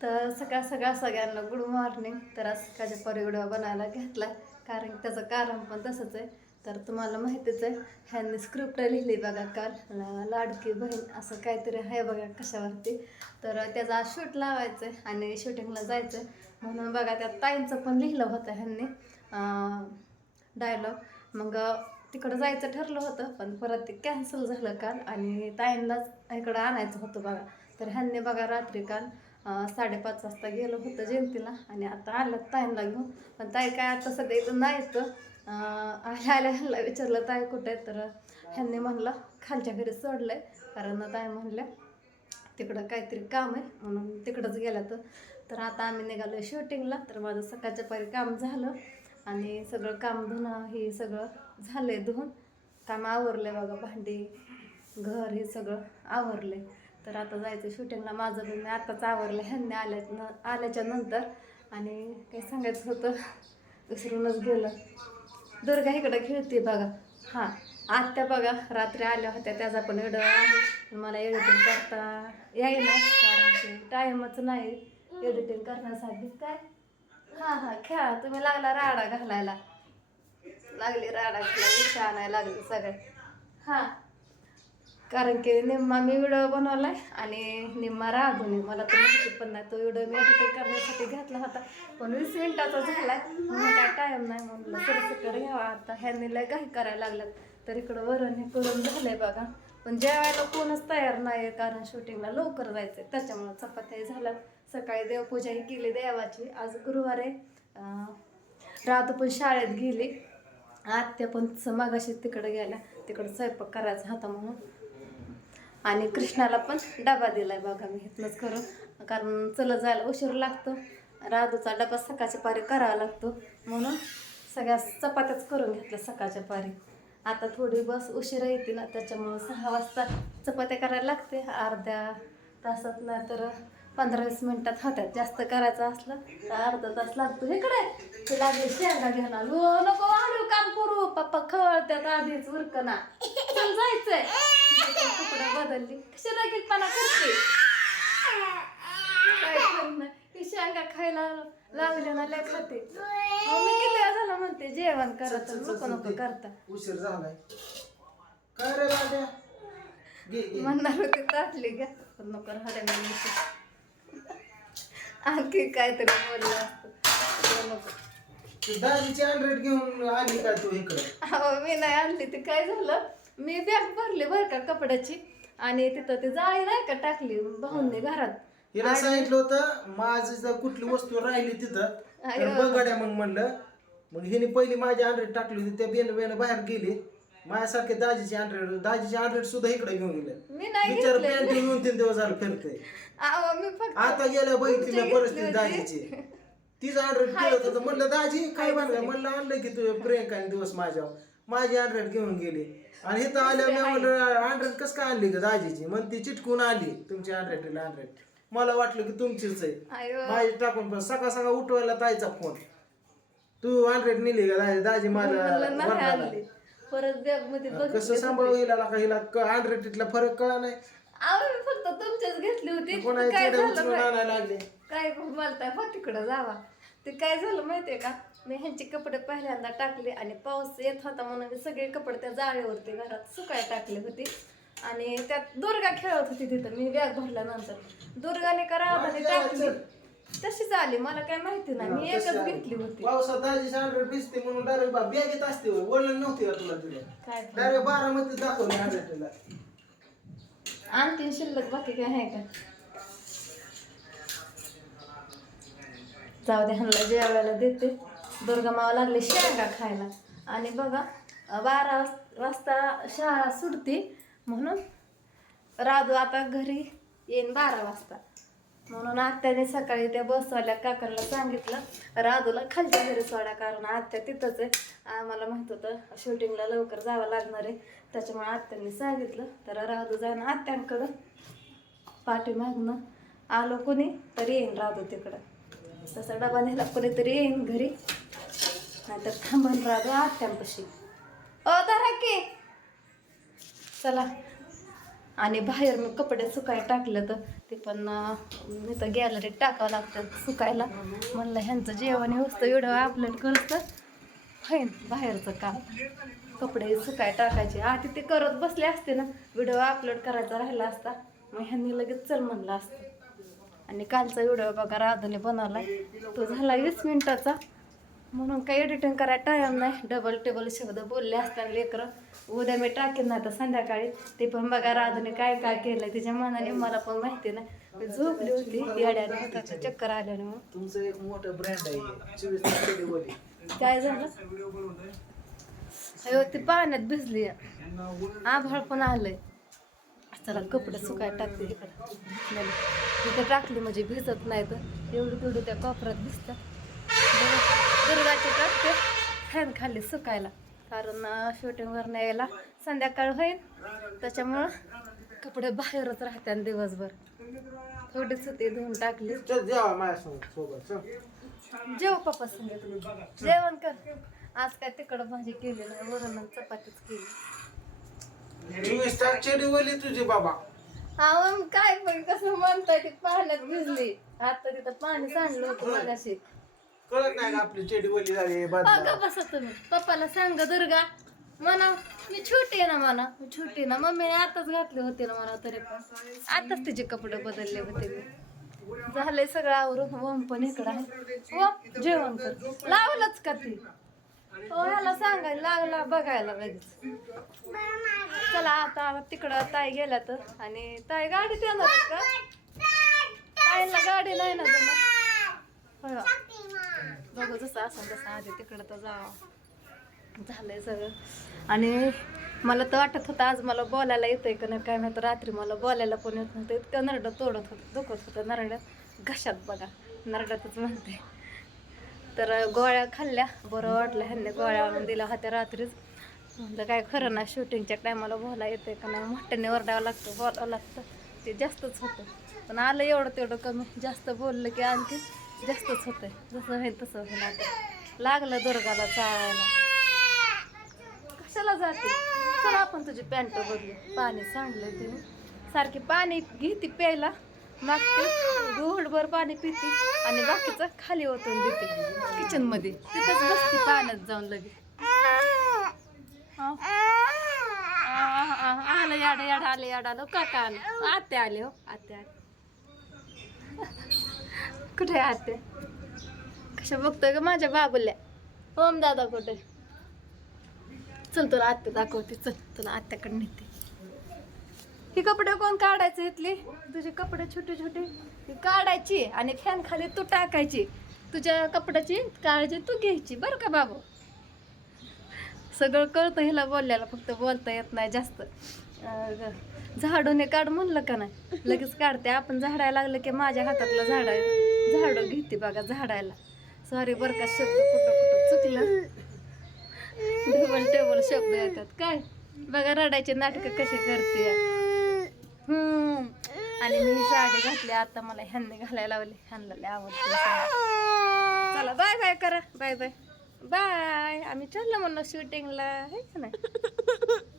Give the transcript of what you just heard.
तर सकाळ सकाळ सगळ्यांना गुड मॉर्निंग. तर आज सकाळच्या परी व्हिडिओ बनायला घेतला. कारण त्याचं कारण पण तसंच आहे. तर तुम्हाला माहितीच आहे ह्यांनी स्क्रिप्ट लिहिली बघा काल. लाडकी बहीण असं काहीतरी आहे बघा कशावरती. तर त्याचा शूट लावायचं आहे आणि शूटिंगला जायचं आहे म्हणून बघा त्या ताईंचं पण लिहिलं होतं ह्यांनी डायलॉग मग तिकडं जायचं ठरलं होतं पण परत ते कॅन्सल झालं काल. आणि ताईंनाच इकडं आणायचं होतं बघा. तर ह्यांनी बघा रात्री काल साडेपाच वाजता गेलं होतं जयंतीला आणि आता आलं ताईंना घेऊन. पण ताई काय आता सध्या इथं नाही येतं आल्या आल्या ह्यांना विचारलं ताई कुठे आहे तर ह्यांनी म्हणलं खालच्या घरी आहे कारण ताई म्हणल्या तिकडं काहीतरी काम आहे म्हणून तिकडंच गेलं तर तर आता आम्ही निघालो शूटिंगला. तर माझं सकाळच्या पारी काम झालं आणि सगळं काम धुणं हे सगळं झालं आहे धुवून. काम आवरलं आहे बघा भांडी घर हे सगळं आवरलं आहे तर आता जायचं शूटिंगला. माझं पण मी आत्ताच आवरलं ह्यांनी आल्या न आल्याच्यानंतर. आणि काही सांगायचं होतं विसरूनच गेलं. दुर्गा इकडं खेळते बघा. हां आत्या बघा रात्री आल्या होत्या त्याचा पण एडं आहे. मला एडिटिंग करता यायला कारण की टाईमच नाही एडिटिंग करण्यासाठी. काय? हां हां खेळा. तुम्ही लागला राडा घालायला. लागली राडा घालायला विषय आणायला लागली सगळे. हां. कारण की निम्मा मी व्हिडिओ बनवलाय आणि निम्मा राधून मला तर माहिती पण नाही तो व्हिडिओ मी एडिटिंग करण्यासाठी घातला होता. पण वीस मिनिटाचा झालाय म्हणून काय टाइम नाही म्हणलं. सरसकड घ्यावा आता ह्यांनी लय काही करायला लागलं तर इकडं वरण हे करून झालंय बघा. पण जेवायला कोणच तयार नाही कारण शूटिंगला लवकर जायचंय. त्याच्यामुळं चपात्या झाल्या सकाळी देवपूजाही केली देवाची. आज गुरुवार आहे. राधू पण शाळेत गेली. आत्या पण मागाशी तिकडं गेल्या. तिकडं स्वयंपाक करायचा होता म्हणून. आणि कृष्णाला पण डबा दिलाय बघा मी इथनंच करून. कारण चलत जायला उशीर लागतो. राधूचा डबा सकाळच्या पारी करावा लागतो. म्हणून सगळ्या चपात्याच करून घेतल्या सकाळच्या पारी. आता थोडी बस उशिरा येते ना त्याच्यामुळं सहा वाजता चपात्या करायला लागते. अर्ध्या तासात नाही तर पंधरा वीस मिनटात होत्यात जास्त करायचं असलं तर अर्धा तास लागतो. इकडे ते लागले शेंगा घेणार. हो नको वाढू काम करू. पप्पा खवळत्यात आधीच उरकना जायचंय. कपडे बदलली. कशाला गिलपणा करते काय करणार? ही शेंगा खायला लागले ना लय खाते. मग मी किती वेळा झालं म्हणते जेवण करा तर नको नको करता. उशीर झालाय. काय रे राजा? घे घे. म्हणणार होती ताटली घ्या. पण नको राहते मी आणखी काहीतरी बोललं असतं. ते नको. ती दाजीची हंड्रेड घेऊन आली का तू इकडं? अहो मी नाही आणली ते काय झालं? मी बॅग भरली बरं का कपड्याची आणि तिथं ते जाळी नाही का टाकली भाऊंनी घरात? हिला सांगितलं होतं माझं जर कुठली वस्तू राहिली तिथं तर बघड्या मग म्हणलं. मग हिने पहिली माझी हंड्रेड टाकली होती त्या बेन बेन बाहेर गेली. माझ्यासारखे दाजीची हंड्रेड दाजीची हंड्रेड सुद्धा इकडे घेऊन गेले. मी नाही घेतले. पॅन्ट घेऊन तीन दिवस झालं फिरते अहो मी फक्त आता गेल्या बघितली तुमची परिस्थिती घेतली दाजीची. तिचं हंड्रेड केलं होतं. म्हणलं दाजी काय म्हणलं म्हणलं आणलं की तुझ्या प्रियंकाने दिवस माझ्यावर. माझी हंड्रेड घेऊन गेली. आणि इथं आल्या मी म्हणलं कसं काय आणली का दाजीची? मग ती चिटकून आली तुमची हंड्रेड हंड्रेड मला वाटलं की तुमचीच आहे. माझी टाकून पण सकाळ सकाळ उठवायला ताईचा फोन. तू हंड्रेड नेली का दाजी दाजी परत बॅगमध्ये कसं सांभाळू हिला का हिला तिथला फरक कळा नाही. फक्त तुमच्याच घेतली होती. काय झालं काय हो तिकडं जावा. ते काय झालं माहितीये का? मी ह्यांचे कपडे पहिल्यांदा टाकले आणि पाऊस येत होता म्हणून मी सगळे कपडे त्या जाळीवरती घरात सुकाय टाकले होते. आणि त्यात दुर्गा खेळत होती तिथं मी बॅग भरल्यानंतर. दुर्गाने का राधाने टाकली? तशीच आली मला काय माहिती नाही. मी एकच घेतली होती. पावसात दाजीची हंड्रेड भिजते म्हणून डायरेक्ट बॅगेत असते वळण नव्हती का तुला तुला काय डायरेक्ट बारामती दाखवली आणखीन शिल्लक बाकी काय आहे का? जाऊ दे ह्यांना जेवायला देते. दुर्गा मावा लागले शेंगा खायला. आणि बघा बारा वाजता शाळा सुटते म्हणून राधू आता घरी येईन बारा वाजता. म्हणून आत्याने सकाळी त्या बसवाल्या काकांना सांगितलं राधूला खालच्या घरी सोडा कारण आत्या तिथंच आहे. आम्हाला माहीत होतं शूटिंगला लवकर जावं लागणार आहे. त्याच्यामुळे आत्यांनी सांगितलं तर राधू जाणं आत्यांकडं. पाठीमागनं आलो कोणी तरी येईन राधू तिकडं. तसा डबा नेला कोणीतरी येईन घरी. नाहीतर थांबून राहतो आत्यांपाशी. ओ धरा की. चला. आणि बाहेर मी कपडे सुकाय टाकलं तर ते पण इथं मी तर गॅलरीत टाकावं लागतं सुकायला. म्हणलं ह्यांचं जेवण होतं एवढं अपलोड करतं होईन बाहेरचं काम. कपडे सुकाय टाकायचे. आधी ते करत बसले असते ना व्हिडिओ अपलोड करायचा राहिला असता. मग ह्यांनी लगेच चल म्हणलं असतं. आणि कालचा व्हिडिओ बघा राधने बनवला तो झाला वीस मिनिटाचा. म्हणून काही एडिटिंग करायला टाईम नाही. डबल टेबल शब्द बोलले असताना लेकरं. उद्या मी टाकेन ना तर संध्याकाळी. ते पण बघा राधने काय काय केलं तिच्या मनाने मला पण माहिती नाही. झोपली होती. येड्याने चक्कर आल्याने मग. तुमचं एक मोठं ब्रँड आहे. काय झालं? अयो ती पाण्यात भिजली. आभाळ पण आलंय. चला कपडे सुकाय टाकते इकडं. इकडे टाकली म्हणजे भिजत नाही तर एवढी तेवढी त्या कोपऱ्यात भिजतात दुर्गाची टाकते. फॅन खाली सुकायला. कारण शूटिंगवर न्यायला संध्याकाळ होईल. त्याच्यामुळं कपडे बाहेरच राहते दिवसभर. थोडीच होती धुवून टाकली. जेवा पप्पा सांगितलं जेवण कर. आज काय तिकडं भाजी केली नाही वरण चपातीच केली. चोवीस तास डिलिव्हरी तुझी बाबा. अहो काय पण कसं म्हणताय ती पाण्यात भिजली. आता तिथं पाणी सांडलं होतं मगाशी. कळत नाही का आपली चेडीवली झाली बघा तुम्ही. पप्पाला सांगा दुर्गा म्हणा मी छोटी आहे ना म्हणा. मी छोटी आहे ना. मम्मीने आताच घातले होते ना म्हणा तरी पण. आताच तिचे कपडे बदलले होते मी. झालंय सगळं आवरून वम पण इकडं आहे. जेवण कर. लावलंच का ती? हो ह्याला सांगायला लागला बघायला लगेच. चला आता तिकडं ताई गेल्या तर. आणि ताई गाडीत येणार का? ताईला गाडी नाही ना तुम्ही बघू जसं असं तसं आधी तिकडं तर जावं झालंय सगळं. आणि मला तर वाटत होतं आज मला बोलायला येतंय का नाही काय माहिती रात्री मला बोलायला पण येत नव्हतं. इतकं नरडं तोडत होतं दुखत होतं नरड्यात घशात बघा. नरड्यातच म्हणते. तर गोळ्या खाल्ल्या. बरं वाटलं ह्यांनी गोळ्या आणून दिल्या होत्या रात्रीच. म्हणलं काय खरं ना शूटिंगच्या टायमाला बोला येते का नाही? मोठ्याने ओरडावं लागतं बोलावं लागतं. ते जास्तच होतं. पण आलं एवढं तेवढं कमी. जास्त बोललं की आणखी जास्तच होतंय. जसं होईल तसं होईल आता. लागलं दुर्गाला चाळायला कशाला जाते? चला आपण तुझी पॅन्ट बघली पाणी सांडलं ते सारखी पाणी घेते प्यायला. मागते घोडभर पाणी पिते आणि बाकीचं खाली ओतून देते. किचनमध्ये. तिथंच बसते पाण्यात जाऊन लगे आलं याड याड आलं याड आलं. काका आलं. आते आले हो. आते आले. कुठे आहे आते कशा बघतोय का माझ्या बाबुल्या ओम दादा कुठे? चल तुला आत्या दाखवते. चल तुला आत्याकडे नेते. ही कपडे कोण काढायचे इथली? तुझे कपडे छोटे छोटे. ही काढायची आणि फॅन खाली तू टाकायची. तुझ्या कपड्याची काळजी तू घ्यायची बरं का बाबू? सगळं कळतं हिला बोलल्याला फक्त बोलता येत नाही जास्त. अं, झाडूने काढ म्हणलं का नाही? लगेच काढते. आपण झाडायला लागलं की माझ्या हातातलं झाड झाडं घेते बघा झाडायला. सॉरी बरं का शब्द कुठं कुठं चुकलं. टेबल टेबल शब्द येतात. काय? बघा रडायचे नाटकं कशी करते. आणि मी साडी घातली आता मला ह्यांनी घालायला लावली. ह्यांना लय आवडते चला बाय बाय करा. बाय बाय बाय आम्ही चाललो म्हणलं शूटिंगला आहे का नाही?